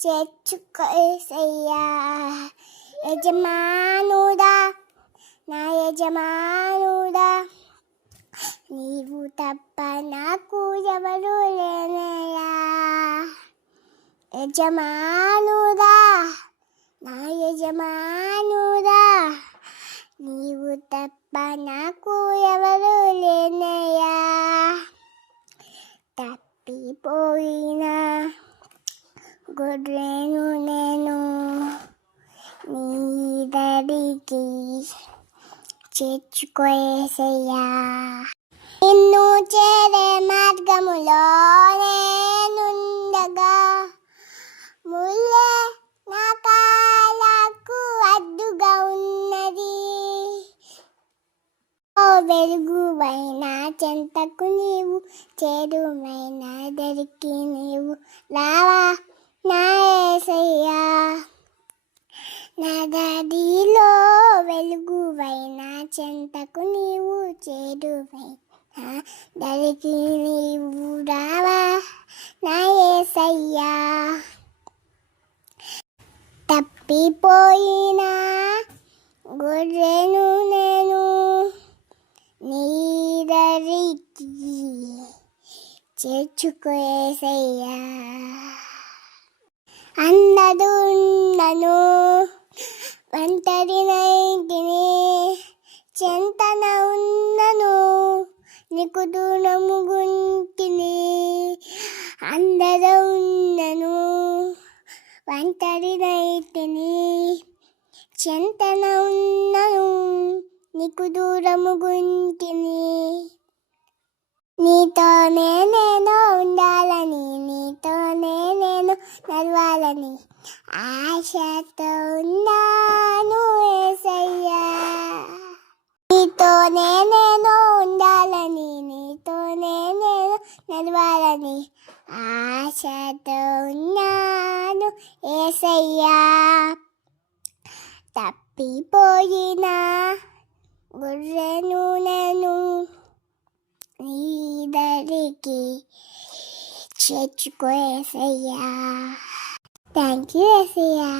చేర్చుకో యేసయ్యా. యజమానుడా, నా యజమానుడా, నీవు తప్ప నాకు ఎవరు లేనయ్యా. యజమానుడా, నా యజమానుడా, నీవు తప్ప నాకు ఎవరు లేనయ్యా. తప్పిపోయిన గొర్రెను నేను నీ దరికి చేర్చుకో యేసయ్యా. నిన్ను చేరే మార్గములో నేనుండగా ముల్లే నా కాళ్ళకు అడ్డుగా ఉన్నది. ఓ వెలుగువైన చెంతకు నీవు, చేరువైన దరికి నీవు రావా నా యేసయ్యా. నా దారిలో వెలుగువైన చెంతకు నీవు, చేరువైన దరికి నీవు రావా నా యేసయ్యా. తప్పిపోయిన గొర్రెను నేను నీ దరికి చేర్చుకో యేసయ్యా. అందరున్నను ఒంటరినైతిని, చెంతన ఉన్నను నీకు దూరముగుంటిని. అందరూ ఉన్నను ఒంటరినైతిని, చెంతన ఉన్నను నీకు దూరముగుంటిని. నీతోనే నేను ఉండాలని, నీతోనే నేను నడవాలని ఆశతో ఉన్నాను యేసయ్యా. నీతోనే నేను ఉండాలని, నీతోనే నేను నడవాలని ఆశతో ఉన్నాను యేసయ్యా. తప్పిపోయిన గొర్రెను నేను నీ దరికి చేర్చుకో యేసయ్యా. Thank you Yesayya.